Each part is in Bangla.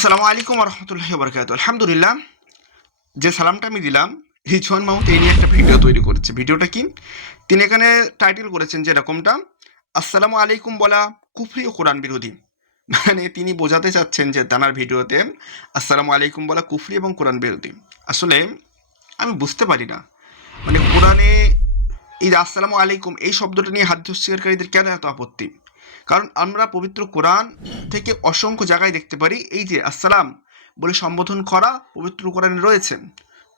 আসসালামু আলাইকুম রহমতুল্লাহি বরকাত আলহামদুলিল্লাহ, যে সালামটা আমি দিলাম রিজওয়ান মাহমুদ এই নিয়ে একটা ভিডিও তৈরি করেছে। ভিডিওটা কি? তিনি এখানে টাইটেল করেছেন যে এরকমটা, আসসালামু আলাইকুম বলা কুফরি ও কোরআন বিরোধী। মানে তিনি বোঝাতে চাচ্ছেন যে তানার ভিডিওতে, আসসালামু আলাইকুম বলা কুফরি এবং কোরআন বিরোধী। আসলে আমি বুঝতে পারি না। মানে কোরআনে এই আসসালামু আলাইকুম এই শব্দটা নিয়ে হাদিস স্বীকারীদের কেন এত আপত্তি? কারণ আমরা পবিত্র কোরআন থেকে অসংখ্য জায়গায় দেখতে পারি, এই যে আসসালাম বলে সম্বোধন করা পবিত্র কোরআনে রয়েছে।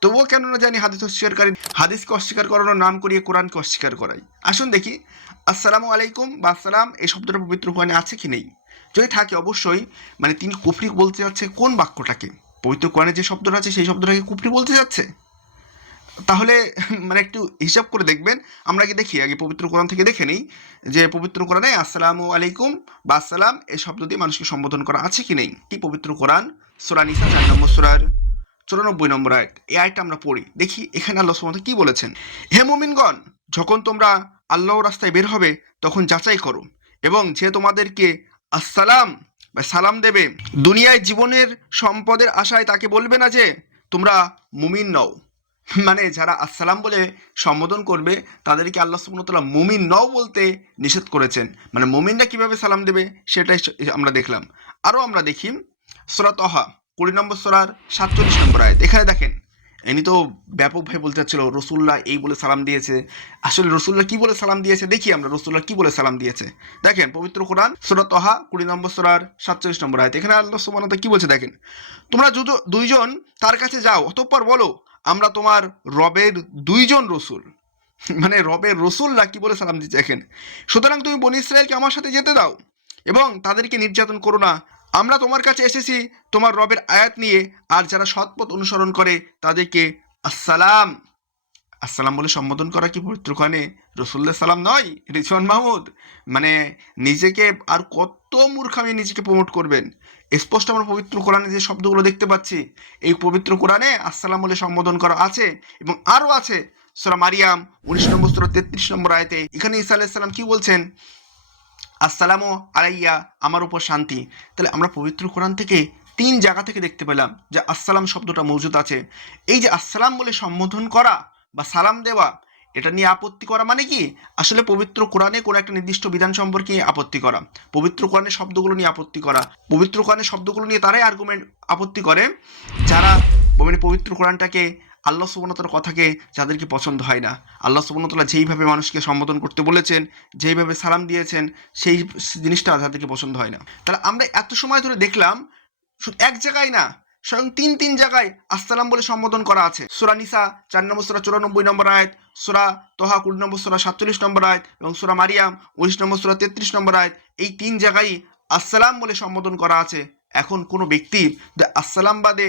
তবুও কেন না জানি হাদিস অস্বীকারী, হাদিসকে অস্বীকার করানোর নাম করিয়ে কোরআনকে অস্বীকার করাই। আসুন দেখি, আসসালামু আলাইকুম বা আসসালাম, এই শব্দটা পবিত্র কোরআনে আছে কি নেই? যদি থাকে অবশ্যই মানে তিনি কুফরি বলতে যাচ্ছে কোন বাক্যটাকে? পবিত্র কোরআনে যে শব্দটা আছে, সেই শব্দটাকে কুফরি বলতে যাচ্ছে? তাহলে মানে একটু হিসাব করে দেখবেন। আমরা কি দেখি? আগে পবিত্র কোরআন থেকে দেখে নিই যে, পবিত্র কোরআনে আসসালামু আলাইকুম বা আসসালাম এই শব্দ দিয়ে মানুষকে সম্বোধন করা আছে কি নেই? কি পবিত্র কোরআন? সোরা নিসা, চার নম্বর সোরার চুরানব্বই নম্বর আয়াত। এই আয়টা আমরা পড়ি। দেখি এখানে আল্লাহ ওয়া কি বলেছেন? হে মুমিনগণ, যখন তোমরা আল্লাহ রাস্তায় বের হবে, তখন যাচাই করো এবং যে তোমাদেরকে আসসালাম বা সালাম দেবে, দুনিয়ায় জীবনের সম্পদের আশায় তাকে বলবে না যে, তোমরা মুমিন নও। মানে যারা আসসালাম বলে সম্বোধন করবে, তাদেরকে আল্লাহ সুবনতলা মুমিন নও বলতে নিষেধ করেছেন। মানে মুমিনরা কীভাবে সালাম দেবে, সেটাই আমরা দেখলাম। আরও আমরা দেখি, সোরা তহা কুড়ি নম্বর সোরার সাতচল্লিশ নম্বর আয়াত। এখানে দেখেন, এনি তো ব্যাপকভাবে বলতে চাচ্ছিল, রসুল্লাহ এই বলে সালাম দিয়েছে। আসলে রসুল্লাহ কি বলে সালাম দিয়েছে, দেখি আমরা রসুল্লাহ কি বলে সালাম দিয়েছে। দেখেন, পবিত্র কোরআন, সুরা তহা কুড়ি নম্বর সোরার সাতচল্লিশ নম্বর আয়াত। এখানে আল্লাহ সুবহানাহু কি বলছে, দেখেন, তোমরা দুইজন তার কাছে যাও, অতঃপর বলো আমরা তোমার রবের দুইজন রসুল। মানে রবের রসুল্লাহ কি বলে সালাম দিচ্ছে দেখেন সুতরাং তুমি বনি ইসরায়েলকে আমার সাথে যেতে দাও এবং তাদেরকে নির্যাতন করো না। আমরা তোমার কাছে এসেছি তোমার রবের আয়াত নিয়ে আর যারা সৎপথ অনুসরণ করে তাদেরকে আসসালাম। আসসালাম বলে সম্বোধন করা কি পবিত্রখানে রসুল্লাহ সালাম নয় রিজওয়ান মাহমুদ। মানে নিজেকে আর কত মূর্খামি নিজেকে প্রমোট করবেন? স্পষ্ট আমরা পবিত্র কোরআনে যে শব্দগুলো দেখতে পাচ্ছি, এই পবিত্র কোরআনে আসসালাম বলে সম্বোধন করা আছে এবং আরও আছে। সোরা মারিয়াম উনিশ নম্বর, সোরা তেত্রিশ নম্বর আয়তে এখানে ঈসা আলাইসাল্লাম কী বলছেন? আসসালামু আলাইয়া, আমার উপর শান্তি। তাহলে আমরা পবিত্র কোরআন থেকে তিন জায়গা থেকে দেখতে পেলাম যে আসসালাম শব্দটা মজুদ আছে। এই যে আসসালাম বলে সম্বোধন করা বা সালাম দেওয়া এটা নিয়ে আপত্তি করা মানে কি? আসলে পবিত্র কোরআনে কোনো একটা নির্দিষ্ট বিধান সম্পর্কে আপত্তি করা। পবিত্র কোরআনের শব্দগুলো নিয়ে আপত্তি করা। পবিত্র কোরআনের শব্দগুলো নিয়ে তারাই আর্গুমেন্ট আপত্তি করে যারা মানে পবিত্র কোরআনটাকে আল্লাহ সুবনতলার কথাকে যাদেরকে পছন্দ হয় না। আল্লাহ সুবনতলা যেইভাবে মানুষকে সম্বোধন করতে বলেছেন, যেইভাবে সালাম দিয়েছেন, সেই জিনিসটা যাদেরকে পছন্দ হয় না। তাহলে আমরা এত সময় ধরে দেখলাম, শুধু এক জায়গায় না স্বয়ং তিন তিন জায়গায় আসসালাম বলে সম্বোধন করা আছে। সুরা নিসা চার নম্বর, সুরা চুরানব্বই নম্বর আয়াত, সুরা তোহা কুড়ি নম্বর, সুরা সাতচল্লিশ নম্বর আয়াত এবং সুরা মারিয়াম উনিশ নম্বর, সুরা তেত্রিশ নম্বর আয়াত এই তিন জায়গায় আসসালাম বলে সম্বোধন করা আছে। এখন কোনো ব্যক্তি যে আসসালাম বাদে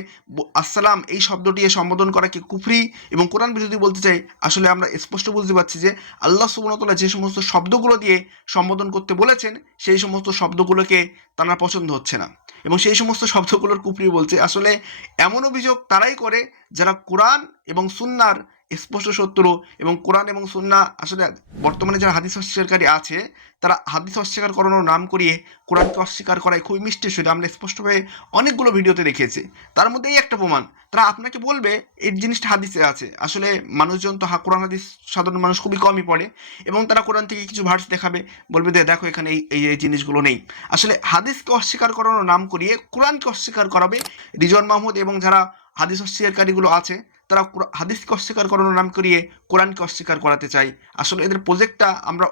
আসসালাম এই শব্দটি সম্বোধন করাকে কুফরি? এবং কোরআন বিরোধী বলতে চাই, আসলে আমরা স্পষ্ট বুঝতে পারছি যে আল্লাহ সুবনতলা যে সমস্ত শব্দগুলো দিয়ে সম্বোধন করতে বলেছেন, সেই সমস্ত শব্দগুলোকে তারা পছন্দ হচ্ছে না। এবং সেই সমস্ত শব্দগুলোর কুফরি বলছে, আসলে এমন অভিযোগ তারাই করে যারা কোরআন এবং সুন্নার স্পষ্ট শত্রু এবং কোরআন এবং সুন্না আসলে বর্তমানে যারা হাদিস অস্বীকারী আছে, তারা হাদিস অস্বীকার করানোর নাম করিয়ে কোরআনকে অস্বীকার করায় খুবই মিষ্টি। সুরে আমরা স্পষ্টভাবে অনেকগুলো ভিডিওতে দেখেছি তার মধ্যে এই একটা প্রমাণ। তারা আপনাকে বলবে, এই জিনিসটা হাদিসে আছে। আসলে মানুষজন তো কোরআন, হাদিস সাধারণ মানুষ খুবই কমই পড়ে এবং তারা কোরআন থেকে কিছু ভার্স দেখাবে, বলবে যে, দেখো, এখানে এই এই জিনিসগুলো নেই। আসলে হাদিসকে অস্বীকার করানোর নাম করিয়ে কোরআনকে অস্বীকার করাবে রিজন মাহমুদ এবং যারা হাদিস অস্বীকারীগুলো আছে তারা হাদিসকে অস্বীকার করানোর নাম করিয়ে কোরআনকে অস্বীকার করাতে চায়। আসলে এদের প্রজেক্টটা আমরা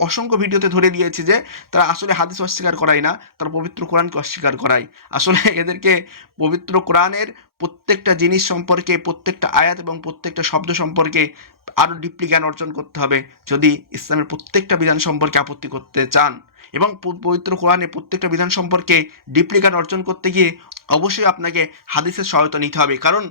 অসংখ্য ভিডিওতে ধরে দিয়েছি যে, তারা আসলে হাদিস অস্বীকার করায় না, তারা পবিত্র কোরআনকে অস্বীকার করায়। আসলে এদেরকে পবিত্র কোরআনের প্রত্যেকটা জিনিস সম্পর্কে, প্রত্যেকটা আয়াত এবং প্রত্যেকটা শব্দ সম্পর্কে আরও ডিপলি জ্ঞান অর্জন করতে হবে। যদি ইসলামের প্রত্যেকটা বিধান সম্পর্কে আপত্তি করতে চান এবং পবিত্র কোরআনে প্রত্যেকটা বিধান সম্পর্কে ডিপলি জ্ঞান অর্জন করতে গিয়ে অবশ্যই আপনাকে হাদিসের সহায়তা নিতে হবে। কারণ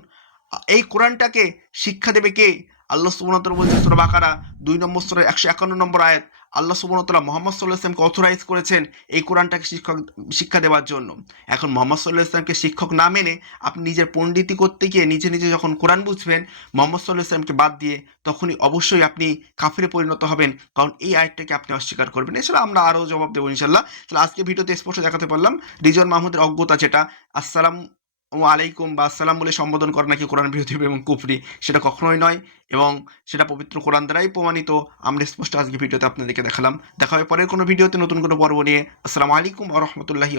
এই কোরআনটাকে শিক্ষা দেবে কে? আল্লাহ ওয়া বলছে সূরা বাকারা, দুই নম্বর সূরা, একশো একান্ন নম্বর আয়াত। আল্লাহ সুবনতলা মোহাম্মদ সাল্লাহ ইসলামকে অথরাইজ করেছেন এই কোরআনটাকে শিক্ষক, শিক্ষা দেওয়ার জন্য। এখন মোহাম্মদ সাল্লাহ ইসলামকে শিক্ষক না মেনে আপনি নিজের পণ্ডিতি করতে গিয়ে নিজে নিজে যখন কোরআন বুঝবেন, মোহাম্মদ সাল্লাহ ইসলামকে বাদ দিয়ে তখনই অবশ্যই আপনি কাফিরে পরিণত হবেন, কারণ এই আয়টাকে আপনি অস্বীকার করবেন। এছাড়া আমরা আরও জবাব দেবো ইনশাল্লাহ তাহলে আজকে ভিডিওতে স্পষ্ট দেখাতে পারলাম রিজন মাহমুদের অজ্ঞতা যেটা। আসসালাম আলাইকুম বা আসসালাম বলে সম্বোধন করা নাকি কোরআন বিরোধী এবং কুফরি, সেটা কখনোই নয় এবং সেটা পবিত্র কোরআন দ্বারাই প্রমাণিত। আমরা স্পষ্ট আজকে ভিডিওতে আপনাদেরকে দেখালাম। দেখা হবে পরের কোনো ভিডিওতে নতুন কোনো পর্ব নিয়ে। আসসালামু আলাইকুম রহমতুল্লাহি